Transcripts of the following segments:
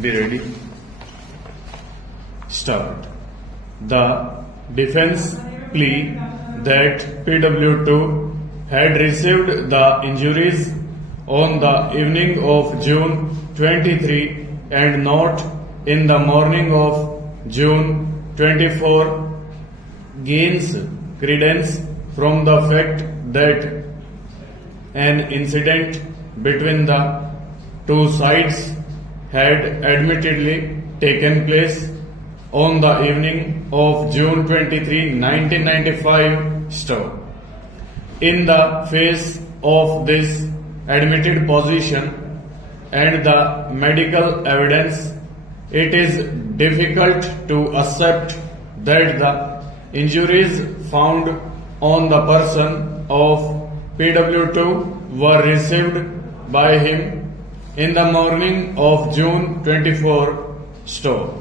Be ready. Start. The defense plea that PW2 had received the injuries on the evening of June 23 and not in the morning of June 24 gains credence from the fact that an incident between the two sides had admittedly taken place on the evening of June 23, 1995. Stop. In the face of this admitted position and the medical evidence, it is difficult to accept that the injuries found on the person of PW2 were received by him in the morning of June 24. Stop.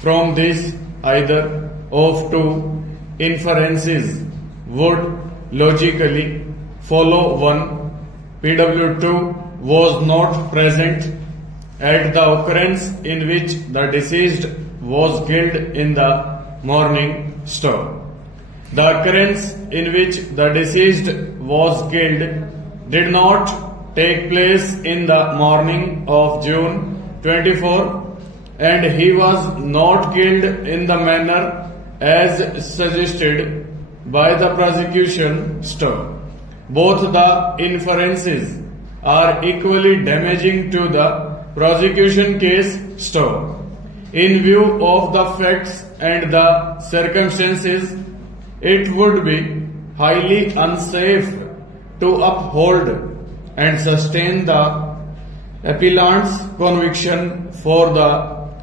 From this, either of two inferences would logically follow. One, PW2 was not present at the occurrence in which the deceased was killed in the morning. Stop. The occurrence in which the deceased was killed did not take place in the morning of June 24, and he was not killed in the manner as suggested by the prosecution. Stop. Both the inferences are equally damaging to the prosecution case. Stop. In view of the facts and the circumstances, it would be highly unsafe to uphold and sustain the appellant's conviction for the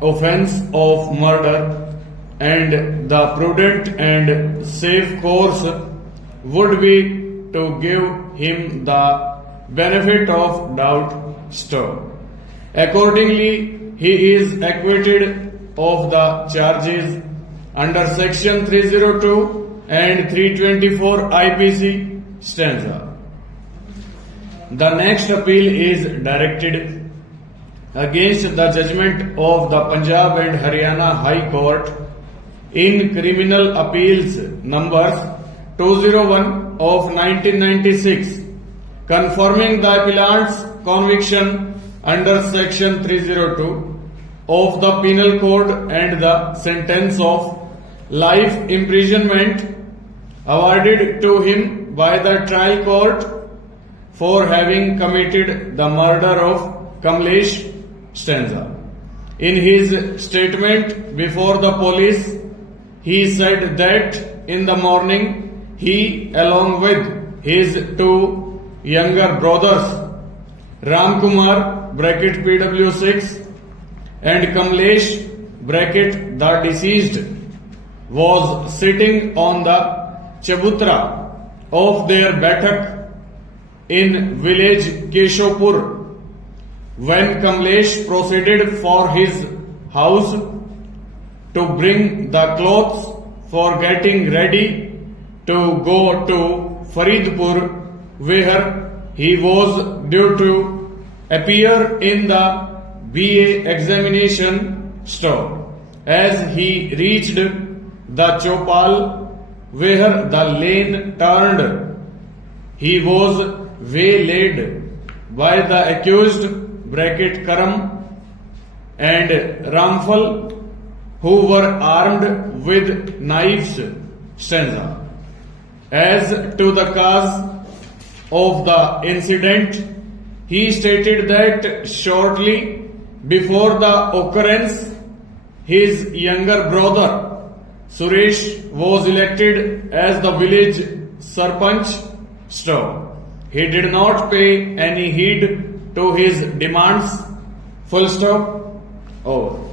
offense of murder, and the prudent and safe course would be to give him the benefit of doubt. Stop. Accordingly, he is acquitted of the charges under section 302 and 324 IPC stanza. The next appeal is directed against the judgment of the Punjab and Haryana High Court in Criminal Appeals numbers 201 of 1996, confirming the appellant's conviction under section 302 of the Penal Code and the sentence of life imprisonment awarded to him by the trial court for having committed the murder of Kamlesh stanza. In his statement before the police, he said that in the morning he, along with his two younger brothers, Ram Kumar bracket PW6 and Kamlesh bracket the deceased, was sitting on the chabutra of their batak in village Keshopur when Kamlesh proceeded for his house to bring the clothes for getting ready to go to Faridpur, where he was due to appear in the BA examination. Stop. As he reached the Chopal, where the lane turned, he was waylaid by the accused bracket Karam and Ramphal, who were armed with knives. Stanza. As to the cause of the incident, he stated that shortly before the occurrence, his younger brother Suresh was elected as the village Sarpanch. Stop. He did not pay any heed to his demands. Full stop. Over.